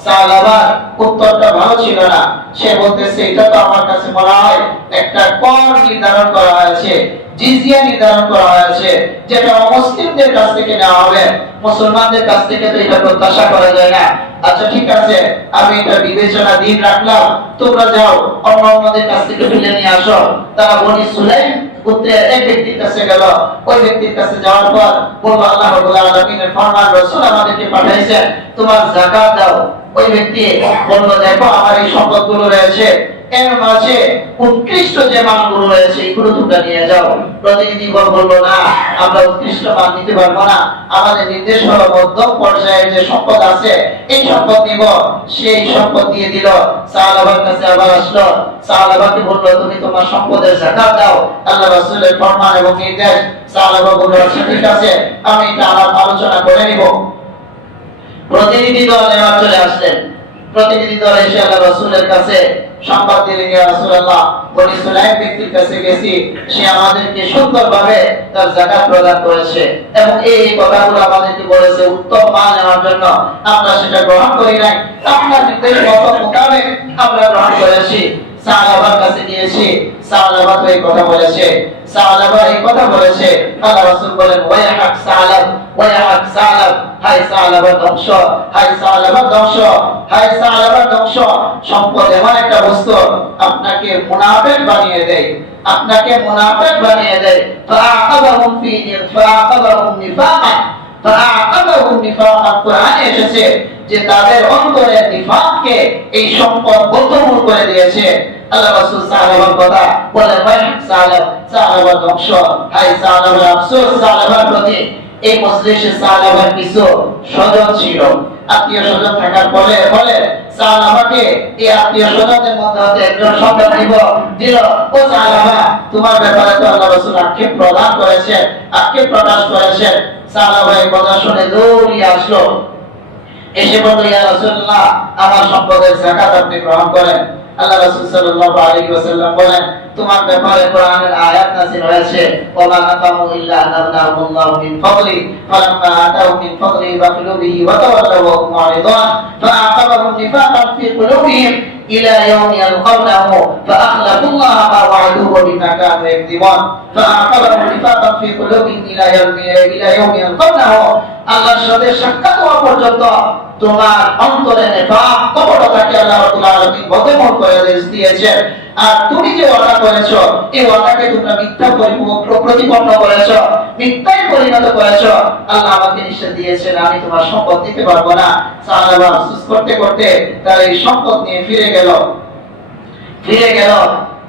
সাহাবার উত্তরটা ভালো ছিল ছিল না। সে বলতেছে এটা তো আমার কাছে মনে হয় একটা কর নির্ধারণ করা হয়েছে, জিজিয়া নির্ধারণ করা হয়েছে, যেটা মুসলিমদের কাছ থেকে নেওয়া হবে, মুসলমানদের কাছ থেকে তো এটা প্রত্যাশা করা যায় না। আচ্ছা ঠিক আছে, আমি এটা বিবেচনা দিন রাখলাম, তোমরা যাও অন্যদের কাছ থেকে তুলে নিয়ে আসো। তারা বনি সুলাইম গোত্রের এক ব্যক্তির কাছে গেল। ওই ব্যক্তির কাছে যাওয়ার পর বলল, আল্লাহ রাব্বুল আলামিনের ফরমান, রাসূল আমাদেরকে পাঠাইছেন, তোমার যাকাত দাও। ওই ব্যক্তি বলল, দেখো আমার এই সম্পদগুলো রয়েছে, এর মাঝে উৎকৃষ্ট যে মালগুলো রয়েছে এগুলো তোমরা নিয়ে যাও। প্রতিনিধি বলল, না, আমরা উৎকৃষ্ট মাল নিতে পারবো না, আমাদের নির্দেশ হলো মধ্যম পর্যায়ের যে সম্পদ আছে এই সম্পদ নিব। সেই সম্পদ দিয়ে দিল। সাহাবার কাছে আবার আসলো, সাহাবাকে বলল, তুমি তোমার সম্পদের যাকাত দাও, আল্লাহ রাসূলের ফরমান এবং নির্দেশ। সাহাবা বলল, আচ্ছা ঠিক আছে, আমি এটা আলোচনা করে নিব। প্রতিনিধি দল এবার চলে আসলেন। প্রতিনিধি দল এসে আল্লাহ রাসূলের কাছে সংবাদ দিলেন, ইয়া রাসূলুল্লাহ, বনি সুলাইম ব্যক্তির কাছে গেছি, সে আমাদেরকে সুন্দরভাবে তার যাকাত প্রদান করেছে এবং এই কথাগুলো আমাদেরকে বলেছে উত্তম মাল নেওয়ার জন্য। আমরা সেটা গ্রহণ করি নাই, আপনার নির্দেশ মোতাবেক আমরা গ্রহণ করেছি। সাহাবার কাছে গিয়েছি, সাহাবা তো এই কথা বলেছে, সাহাবা এই কথা বলেছে। আল্লাহ রাসূল বলেন, ওয়াইহাক সালাব, ওয়াইহাক সালাব, হায় সাহাবা ধ্বংস, হায় সাহাবা ধ্বংস, হায় সাহাবা ধ্বংস। সম্পদ এমন একটা বস্তু আপনাকে মুনাফিক বানিয়ে দেয়, আপনাকে মুনাফিক বানিয়ে দেয়। ফাআকাবাহুম ফি ফাআকাবাহুম নিফাকা, ফাআকাবাহুম নিফাকা। কোরআনে এসেছে যে তাদের অন্তরে নিফাককে এই সম্পদ বদ্ধমূল করে দিয়েছে। আল্লাহ রাসূল সাহাবার কথা বলেন, ওয়াইহাক সালাব, সাহাবা ধ্বংস, হায় সাহাবা আফসোস সাহাবার প্রতি। এই মজলিসে সাহাবার কিছু স্বজন ছিল, আত্মীয় স্বজন থাকার পরে বলে সাহাবাকে এই আত্মীয় স্বজনদের মধ্যে হতে একজন সন্তান দিল, ও সাহাবা, তোমার ব্যাপারে তো আল্লাহ রাসূল আক্ষেপ প্রদান করেছেন, আক্ষেপ প্রকাশ করেছেন। সাহাবা এই কথা শুনে দৌড়িয়ে আসলো, এসে বলল, ইয়া রাসূলুল্লাহ, আমার সম্পদের যাকাত আপনি গ্রহণ করেন। আল্লাহ রাসূল সাল্লাল্লাহু আলাইহি ওয়াসাল্লাম বলেন, তোমার ব্যাপারে কোরআনের আয়াত নাযিল হয়েছে, ওয়া নাকামু ইল্লা আনাল্লাহু মিন ফাদলি, ফালাম্মা আতাউ মিন ফাদলি বাখিলু বিহি ওয়া তাওয়াল্লাউ ওয়া হুম মুরিদুন, ফাআকাবাহুম নিফাকান ফি কুলুবিহিম ইলা ইয়াউমি ইয়ালকাউনাহু ফাআখলাফুল্লাহ মা ওয়া'দুহু ওয়া বিমা কানু ইয়াকযিবুন, ফাআকাবাহুম নিফাকান ফি কুলুবিহিম ইলা ইয়াউমি ইয়ালকাউনাহু। আল্লাহর সাথে সাক্ষাৎ হওয়া পর্যন্ত তোমার অন্তরে নিফাক, কপটতাকে আল্লাহ রাব্বুল আলামিন বদ্ধমূল করে দিয়েছেন। আর তুমি যে ওয়াদা করেছো, এই ওয়াদাকে তোমরা মিথ্যা প্রতিপন্ন করেছো, মিথ্যায় পরিণত করেছো। আল্লাহ আমাকে নিষেধ দিয়েছেন, আমি তোমার সম্পদ দিতে পারবো না। সাহাবা আফসোস করতে করতে তার এই সম্পদ নিয়ে ফিরে গেল।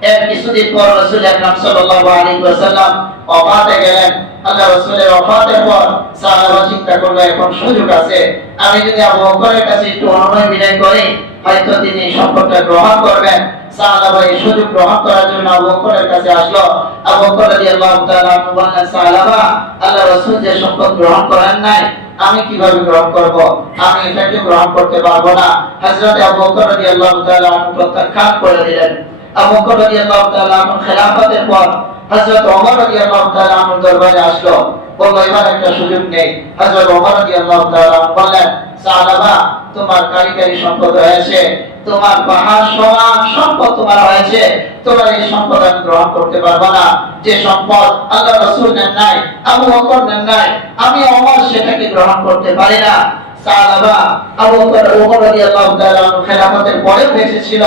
এর কিছুদিন পর রাসূল আকরাম সাল্লাল্লাহু আলাইহি ওয়াসাল্লাম ওফাতে গেলেন। আল্লাহ রাসূলের ওফাতের পর সাহাবা চিন্তা করলো, এখন সুযোগ আছে, আমি যদি আবু বকরের কাছে একটু অনুনয় বিনয় করি, হয়তো তিনি সম্পদটা গ্রহণ করবেন। সাহাবা এই সুযোগ গ্রহণ করার জন্য আবু বকরের কাছে আসলো। আবু বকর রাদিয়াল্লাহু তাআলা আনহু বললেন, সাহাবা, আল্লাহ রাসূল যে সম্পদ গ্রহণ করেন নাই, আমি কিভাবে গ্রহণ করব? আমি এটাকে গ্রহণ করতে পারবো না। হযরত আবু বকর রাদিয়াল্লাহু তাআলা আনহু প্রত্যাখ্যান করে দিলেন। আবু বকর রাদিয়াল্লাহু তাআলা আনহু খেলাফতের পর হযরত ওমর রাদিয়াল্লাহু তাআলা আনহু দরবারে আসলো, বলল, এবার একটা সুযোগ নেই। হযরত ওমর রাদিয়াল্লাহু তাআলা আনহু বললেন, সাহাবা, তোমার কারিগরি সম্পদ হয়েছে, তোমার পাহাড় সমান সম্পদ তোমার হয়েছে, তোমার এই সম্পদ আমি গ্রহণ করতে পারবো না। যে সম্পদ আল্লাহ রাসূল নেন নাই, আবু বকর নেন নাই, আমি ওমর সেটাকে গ্রহণ করতে পারি না। সাহাবা আবু বকর ওমর রাদিয়াল্লাহু তাআলা আনহু খেলাফতের পরেও বেঁচে ছিল।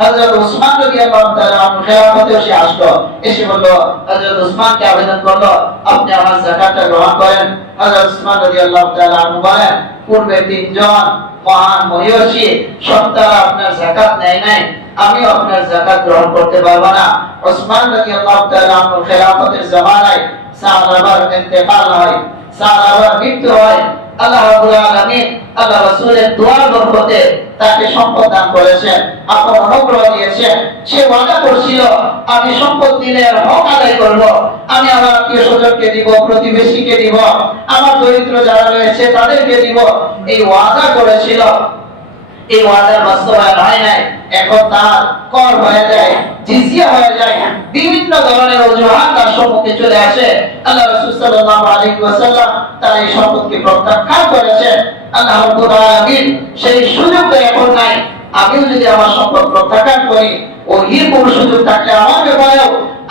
হযরত ওসমান রাদিয়াল্লাহু তাআলা আনহু খেলাফতেও সে আসলো, এসে বলল, হযরত ওসমানকে আবেদন করলো, আপনি আমার যাকাতটা গ্রহণ করেন। হযরত ওসমান রাদিয়াল্লাহু তাআলা আনহু বলেন, পূর্বে তিনজন মহান মহিয়সী সন্তান আপনার যাকাত নেয় নাই, আমিও আপনার যাকাত গ্রহণ করতে পারবো না। ওসমান রাদিয়াল্লাহু তাআলা আনহু খেলাফতের জামানায় সাহাবার ইন্তেকাল হয়, সাহাবার মৃত্যু হয়। আল্লাহ রাব্বুল আলামিন আল্লাহ রাসূলের দোয়ার বরকতে তাকে সম্পদ দান করেছেন, আপন অনুগ্রহ দিয়েছেন। সে ওয়াদা করেছিল, আমি সম্পদ দিলে হক আদায় করব, আমি আমার আত্মীয় স্বজনকে দিব, প্রতিবেশীকে দিব, আমার দরিদ্র যারা রয়েছে তাদেরকে দিব। এই ওয়াদা করেছিল, এই ওয়াদার বাস্তবায়ন হয় নাই। এখন তার কর হয়ে যায়, জিজিয়া হয়ে যায়, বিভিন্ন ধরনের অজুহাত তার সম্মুখে চলে আসে। আল্লাহ রাসূল সাল্লাল্লাহু আলাইহি ওয়াসাল্লাম তার এই সম্পদকে প্রত্যাখ্যান করেছেন। আল্লাহ রাব্বুল আলামিন সেই সুযোগটা এখন নাই। আমিও যদি আমার সম্পদ প্রত্যাখ্যান করি, ওহির কোন সুযোগ থাকলে আমার ব্যাপারেও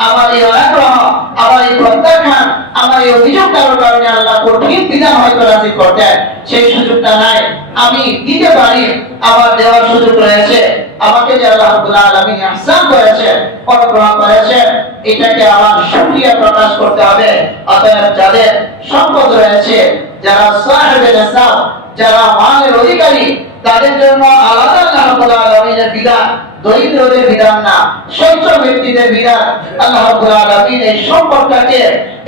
আমার এই আগ্রহ, আমার এই প্রত্যাখ্যান, আমার এই অভিযোগ কারোর কারণে আল্লাহ কঠিন বিধান হয়তো রাজি করতেন, সেই সুযোগটা নাই। আমি দিতে পারি, আমার দেওয়ার সুযোগ রয়েছে। আমাকে যে আল্লাহ রাব্বুল আলামিন ইহসান করেছেন, অনুগ্রহ করেছেন, এটাকে আমার শুকরিয়া প্রকাশ করতে হবে। অতএব যাদের সম্পদ রয়েছে, যারা সাহেবে নিসাব, যারা মালের অধিকারী, তাদের জন্য আলাদা আল্লাহ রাব্বুল আলামিনের বিধান, দরিদ্রদের বিধান না, সচ্ছল ব্যক্তিদের বিধান। আল্লাহ রাব্বুল আলামিন এই সম্পদটাকে,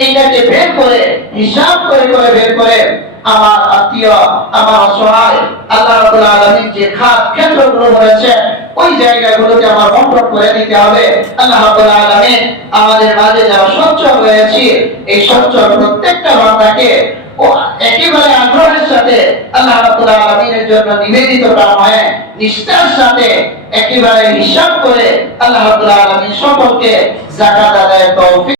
এটাকে বের করে, হিসাব করে করে বের করে আমার আত্মীয়, আমার অসহায়, আল্লাহ রাব্বুল আলামিন যে খাত ক্ষেত্রগুলো বলেছে, ওই জায়গাগুলোতে আমার বন্টন করে দিতে হবে। আল্লাহ রাব্বুল আলামিন আমাদের মাঝে যারা সচ্ছল রয়েছে, এই সচ্ছল প্রত্যেকটা বান্দাকে ও একেবারে আগ্রহের সাথে আল্লাহ রাব্বুল আলামিনের জন্য নিবেদিত করা হয়, নিষ্ঠার সাথে একেবারে হিসাব করে আল্লাহ রাব্বুল আলামিন সম্পর্কে যাকাত আদায়ের তৌফিক